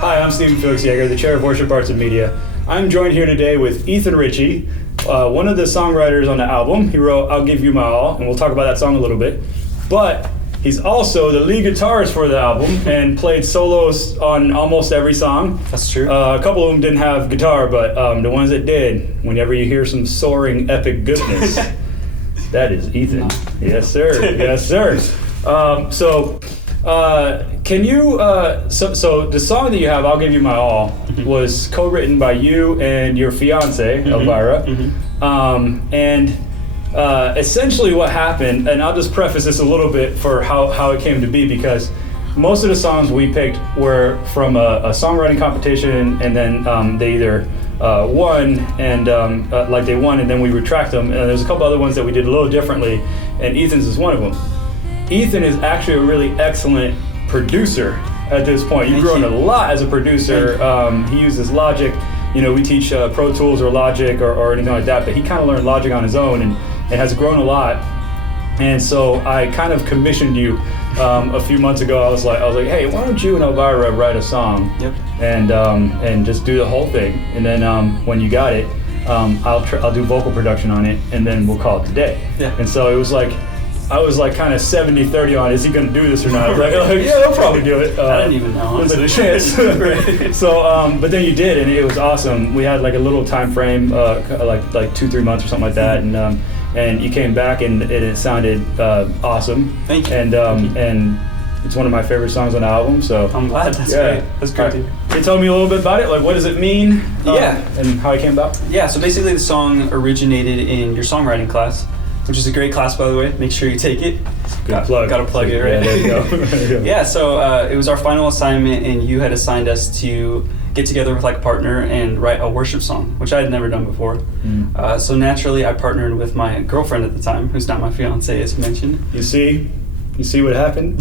Hi, I'm Felix-Jager, the Chair of Worship Arts and Media. I'm joined here today with Ethan Richey, one of the songwriters on the album. He wrote I'll Give You My All, and we'll talk about that song a little bit. But he's also the lead guitarist for the album and played solos on almost every song. That's true. A couple of them didn't have guitar, but the ones that did, whenever you hear some soaring epic goodness, that is Ethan. Yes, sir. Yes, sir. Can you, so the song that you have, I'll Give You My All, was co-written by you and your fiance, Elvira. Essentially what happened, and I'll just preface this a little bit for how it came to be, because most of the songs we picked were from a songwriting competition, and then they either won, and they won, and then we retract them, and there's a couple other ones that we did a little differently, and Ethan's is one of them. Ethan is actually a really excellent producer at this point. You've grown a lot as a producer. He uses Logic. You know, we teach Pro Tools or Logic or anything like that, but he kind of learned Logic on his own and has grown a lot. And so I kind of commissioned you a few months ago. I was like, hey, why don't you and Elvira write a song? Yep. And just do the whole thing. And then when you got it, I'll do vocal production on it, and then we'll call it a day. Yeah. And so it was like, I was like kind of 70-30 on, is he going to do this or not? I was like, yeah, he'll probably do it. I didn't even know. There's a chance. So, but then you did, and it was awesome. We had like a little time frame, like 2-3 months or something like that, and you came back, and it sounded awesome. Thank you. And it's one of my favorite songs on the album. So I'm glad. That's great. That's great. Right. Can you tell me a little bit about it? Like, what does it mean? And how it came about? Yeah. So basically, the song originated in your songwriting class, which is a great class, by the way. Make sure you take it. Good plug. Got to plug it, right? Yeah, there you go. There you go. Yeah, so it was our final assignment, and you had assigned us to get together with like a partner and write a worship song, which I had never done before. So naturally, I partnered with my girlfriend at the time, who's not my fiance, as mentioned. You see what happened?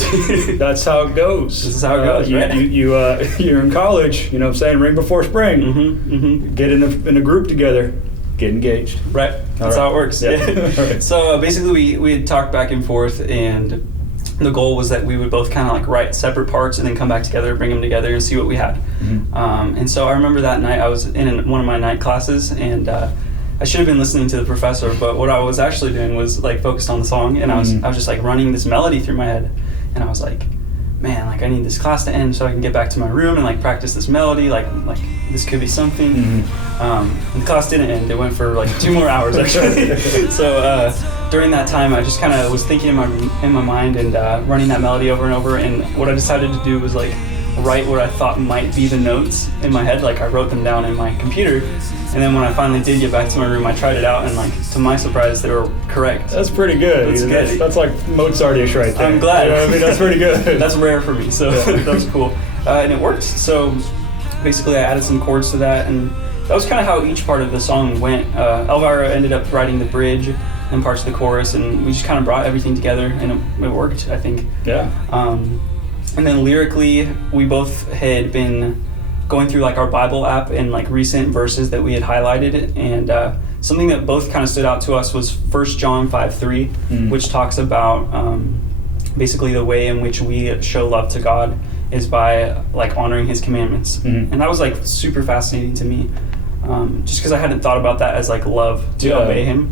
That's how it goes. This is how it goes, right? You're in college, you know what I'm saying, ring before spring. Get in a group together. Get engaged. Right. That's how it works. Yeah. Right. So basically we had talked back and forth, and the goal was that we would both kind of like write separate parts and then come back together, bring them together, and see what we had. And so I remember that night I was in one of my night classes, and I should have been listening to the professor, but what I was actually doing was like focused on the song, and I was just like running this melody through my head, and I was like, man, like I need this class to end so I can get back to my room and like practice this melody, like this could be something. And the class didn't end. It went for like 2 more hours actually. So during that time I just kind of was thinking in my mind and running that melody over and over, and what I decided to do was like write what I thought might be the notes in my head. Like I wrote them down in my computer, and then when I finally did get back to my room, I tried it out, and like to my surprise, they were correct. That's pretty good. That's like Mozart-ish right there. I'm glad. You know what I mean, that's pretty good. That's rare for me, so that was cool. And it worked. So basically I added some chords to that, and that was kind of how each part of the song went. Elvira ended up writing the bridge and parts of the chorus, and we just kind of brought everything together, and it worked, I think. Yeah. And then lyrically, we both had been going through like our Bible app and like recent verses that we had highlighted, and something that both kind of stood out to us was 1 John 5:3, which talks about basically the way in which we show love to God is by like honoring His commandments. And that was like super fascinating to me, just because I hadn't thought about that as like love to obey Him.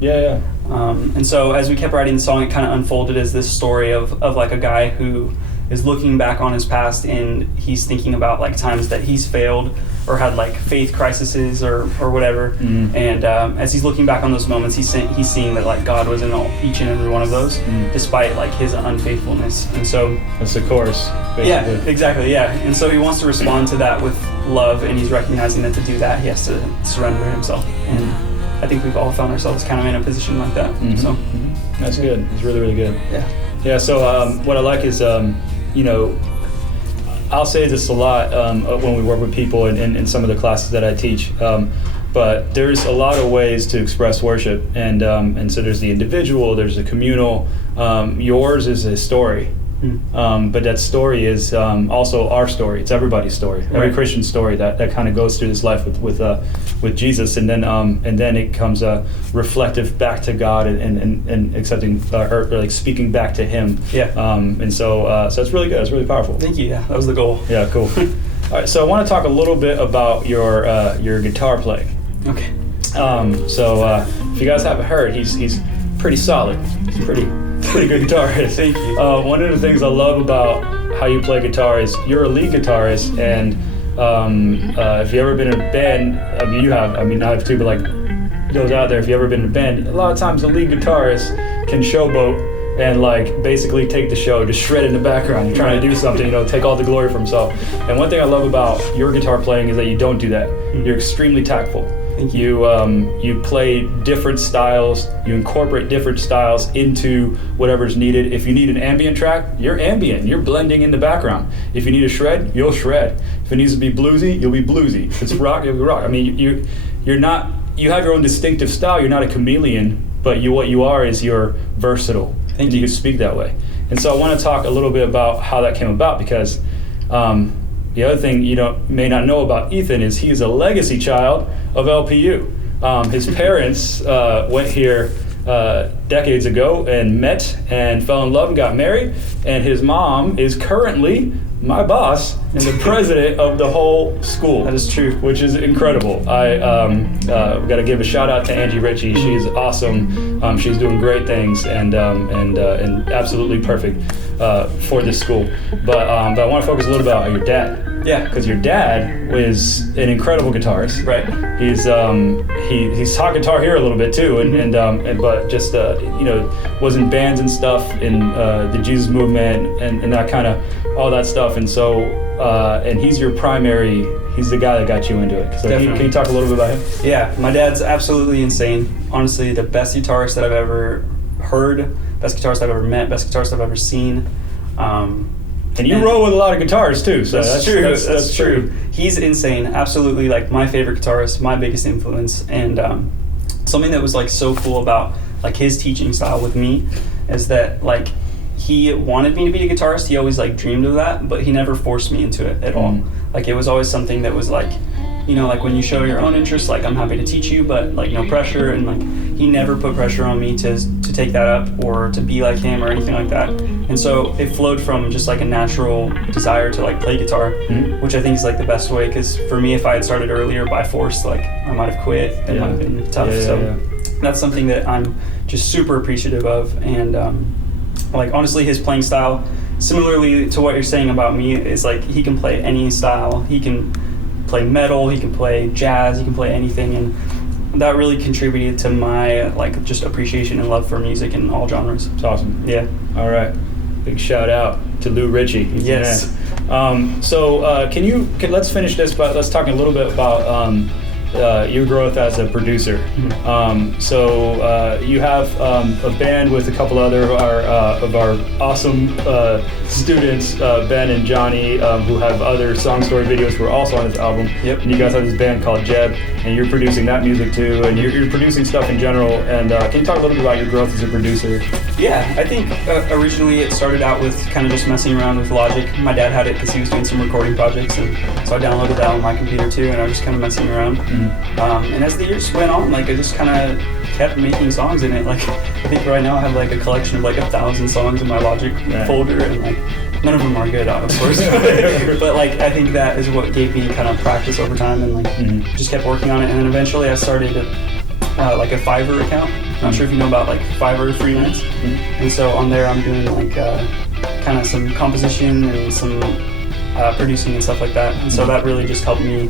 And so as we kept writing the song, it kind of unfolded as this story of like a guy who is looking back on his past, and he's thinking about like times that he's failed or had like faith crises or whatever. And as he's looking back on those moments, he's seeing that like God was in each and every one of those, despite like his unfaithfulness. And so that's the chorus, basically. Yeah, exactly. Yeah. And so he wants to respond to that with love, and he's recognizing that to do that he has to surrender himself. And I think we've all found ourselves kind of in a position like that. So that's good. It's really, really good. Yeah. So what I like is, I'll say this a lot when we work with people in some of the classes that I teach. But there's a lot of ways to express worship, and so there's the individual, there's the communal. Yours is a story, but that story is also our story. It's everybody's story, every Christian story that kind of goes through this life with Jesus, and then it comes reflective back to God and accepting or like speaking back to Him. And so it's really good. It's really powerful. Thank you. Yeah, that was the goal. Yeah, cool. All right, so I want to talk a little bit about your guitar playing. Okay. If you guys haven't heard, he's pretty solid. He's a pretty good guitarist. Thank you. One of the things I love about how you play guitar is you're a lead guitarist, and if you've ever been in a band, you have. I have too, but like those out there, if you've ever been in a band, a lot of times the lead guitarist can showboat and like basically take the show, just shred in the background. You're trying to do something, take all the glory for himself. And one thing I love about your guitar playing is that you don't do that. You're extremely tactful. Thank you. You play different styles. You incorporate different styles into whatever's needed. If you need an ambient track, you're ambient. You're blending in the background. If you need a shred, you'll shred. If it needs to be bluesy, you'll be bluesy. If it's rock, you'll be rock. I mean, you're not. You have your own distinctive style. You're not a chameleon, but what you are is you're versatile. Thank you. You can speak that way. And so I want to talk a little bit about how that came about, because the other thing you may not know about Ethan is he is a legacy child of LPU. His parents went here decades ago and met and fell in love and got married, and his mom is currently my boss and the president of the whole school. That is true. Which is incredible. I got to give a shout out to Angie Richey. She's awesome. She's doing great things and absolutely perfect for this school. But I want to focus a little bit on your dad. Yeah. Because your dad was an incredible guitarist. Right. He's taught guitar here a little bit too, but just was in bands and stuff in the Jesus movement and that kind of all that stuff. And so and he's the guy that got you into it. So can you talk a little bit about him? Yeah, my dad's absolutely insane. Honestly, the best guitarist that I've ever heard, best guitarist I've ever met, best guitarist I've ever seen. And you roll with a lot of guitars too, so that's true. That's true. He's insane. Absolutely, like my favorite guitarist, my biggest influence, and something that was like so cool about like his teaching style with me is that like he wanted me to be a guitarist. He always like dreamed of that, but he never forced me into it at all. Like it was always something that was like, like when you show your own interest, like I'm happy to teach you, but like no pressure. And like he never put pressure on me to take that up or to be like him or anything like that. And so it flowed from just like a natural desire to like play guitar, which I think is like the best way. Because for me, if I had started earlier by force, like I might have quit. It might have been tough. That's something that I'm just super appreciative of. And like honestly, his playing style, similarly to what you're saying about me, is like he can play any style. He can play metal, he can play jazz, he can play anything, and that really contributed to my like just appreciation and love for music in all genres. It's awesome. Yeah. All right. Big shout out to Lou Richey. Yes. Let's finish this, but let's talk a little bit about your growth as a producer. You have a band with a couple other of our awesome students, Ben and Johnny, who have other song story videos who are also on this album. Yep. And you guys have this band called Jeb, and you're producing that music too, and you're producing stuff in general. And can you talk a little bit about your growth as a producer? Yeah, I think originally it started out with kind of just messing around with Logic. My dad had it because he was doing some recording projects, and so I downloaded that on my computer too, and I was just kind of messing around. And as the years went on, like I just kind of kept making songs in it. Like I think right now I have like a collection of like 1,000 songs in my Logic folder, and like none of them are good, of course. But like I think that is what gave me kind of practice over time, and like just kept working on it. And then eventually I started like a Fiverr account. Not sure if you know about like Fiverr freelance. And so on there I'm doing like kind of some composition and some producing and stuff like that. And so that really just helped me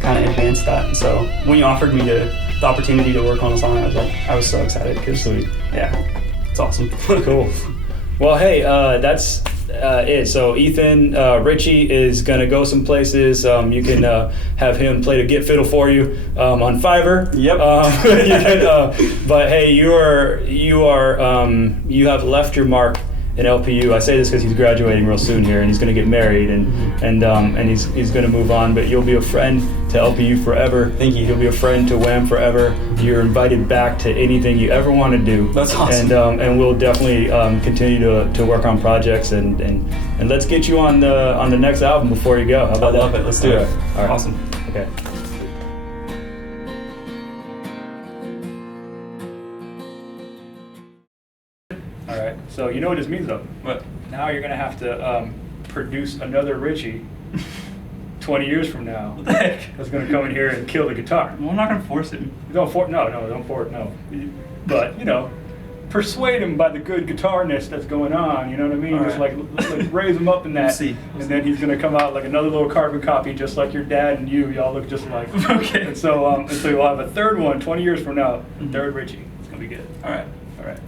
kind of advance that. And so when you offered me the opportunity to work on a song, I was so excited because yeah, it's awesome. Cool. Well, hey, that's it. So Ethan, Richey is gonna go some places. You can have him play the git fiddle for you on Fiverr. Yep. But hey, you have left your mark in LPU. I say this because he's graduating real soon here, and he's going to get married, and he's going to move on. But you'll be a friend to LPU forever. Thank you. You'll be a friend to WAM forever. You're invited back to anything you ever want to do. That's awesome. And we'll definitely continue to work on projects, and let's get you on the next album before you go. How about I love that? it. Let's do it. All right. Awesome. Okay. All right. So you know what this means, though. What? Now you're gonna have to produce another Richey 20 years from now. What the heck? That's gonna come in here and kill the guitar. Well, I'm not gonna force him. No. But persuade him by the good guitarness that's going on. You know what I mean? All Just right. like raise him up in that. We'll see. And then he's gonna come out like another little carbon copy, just like your dad and you. Y'all look just alike. Okay. And so you'll have a third one 20 years from now. Third Richey. It's gonna be good. All right. All right.